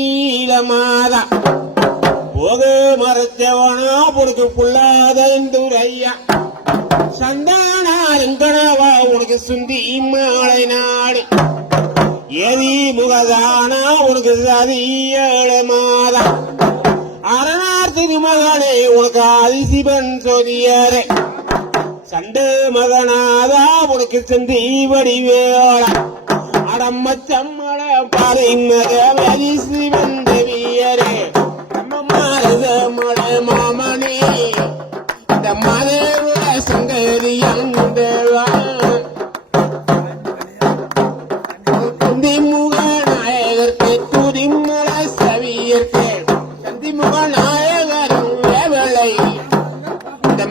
நீலமாதா. போக மறுத்தவனா பொறுக்கு புள்ளாதந்துரையா சந்தானாலும் கனவா உனக்கு சுந்தி மாலை நாடு. எதி முகதானா உனக்கு சதி ஏழு மாதா. அரணார் திருமகனே உனக்கு அதிசிபன் சொதியரே. சண்டு மகனாதா உனக்கு செந்தி வடிவேளா அடம்மச்சம்மட பாதை மகி சிவன் தேவியரே மாறுத மலை மாமனே இந்த மதேவ சங்கரி அந்தேவா குந்திமுக நாயகர்க்கு துதிமல சவியர்க்கு சந்திமுக நாயகரும் வேவலை. இந்த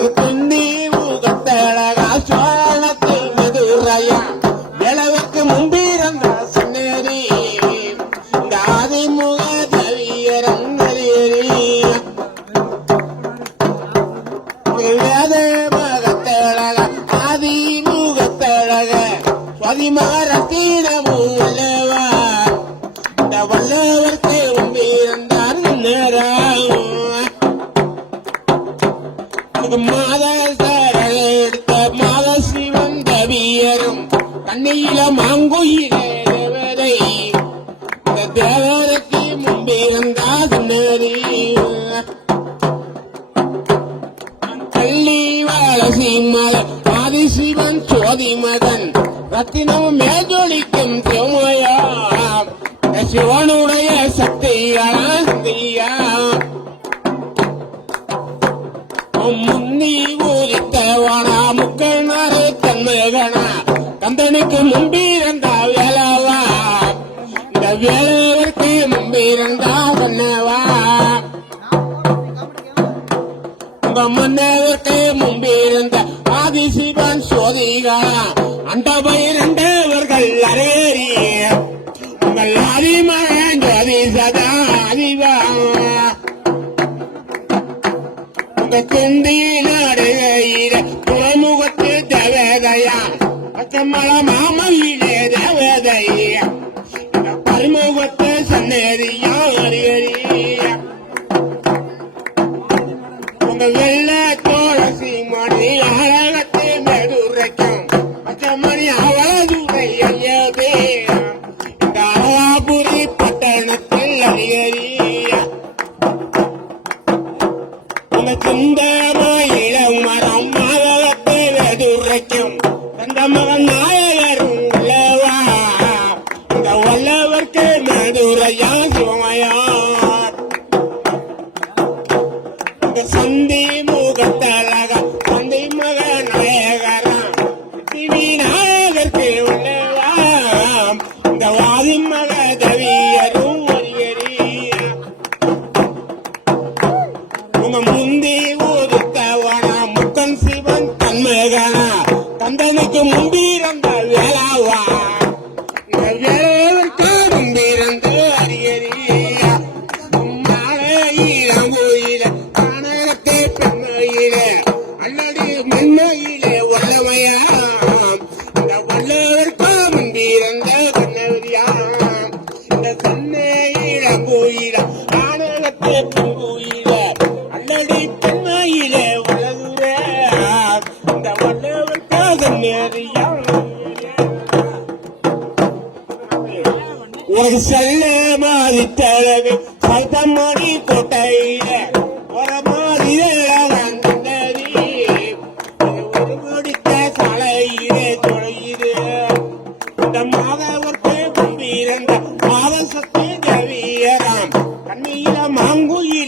ஒரு துண்டி முகத்தழகா சோழத்தில் மதுரையா? நிலவுக்கு முன்பிருந்த சின்னதி இந்த ஆதிமுக தவியரம் நரியறியா வேத மகத்தழக ஆதி முகத்தழக பதிமரத்தினமும் இந்த வல்லவர்க்கு நேரம் மாத மாத சிவன் தவியரும் கண்ணியில மாங்குயிலே தேவதை இந்த தேவருக்கு முன்பிருந்தா சின்னதி பள்ளி வாழசி மலர் ஆதிசிவன் சோதி மகன் ரத்தினம் மேஜொலிக்கும் சிவமயா சிவனுடைய சக்தியா சக்தியா முன்னி முக்கள் நாரே தன்மையகனா கந்தனுக்கு முன்பிருந்த வேலவா. இந்த வேலவருக்கு முன்பிருந்தா சொன்னவா உங்க முன்னவருக்கு முன்பிருந்த ஆதிசிவன் சோதிகா. அந்த பயிரண்டவர்கள் அரேறி உங்கள் ஆதிமகன் ஜோதிசதா அதிவா உங்க துண்டி துறைமுகத்து தேவதையா. பச்சமல மாமையிலே தேவதையா. பருமுகத்து பரிமுகத்து சன்னதியா அறியறியா உங்க வெள்ள தோழசி மணி அழகத்தை மெதுரைக்கும் பச்சமணி அவளதுரை ஐயவே இந்த அழகாபுரி பட்டணத்தில் அறியறியா உங்க சுந்தரமாயிடம் இளமர மதுரையா சிவமயா இந்த சந்தி முகத்தழக சந்தி மக நாயகரா திவி உள்ளவாம். இந்த வாதி மக தவியரும் உங்க முந்தி ஊதுத்தவனா முத்தன் சிவன் தன்மகனா. தந்தனுக்கு முந்தி கண்ணையில கோயில காணகத்தை பெண்கோயில அல்லடி பெண்மையிலே வளருவே. இந்த வல்லவர்க்கு கண்ணறியாம் ஒரு செல்ல மாதிரி தழகு ஒரு மாதிரி ஒரு முடித்த இந்த மாதவர்க்கு கண்ணியில மாங்குயிலே மண்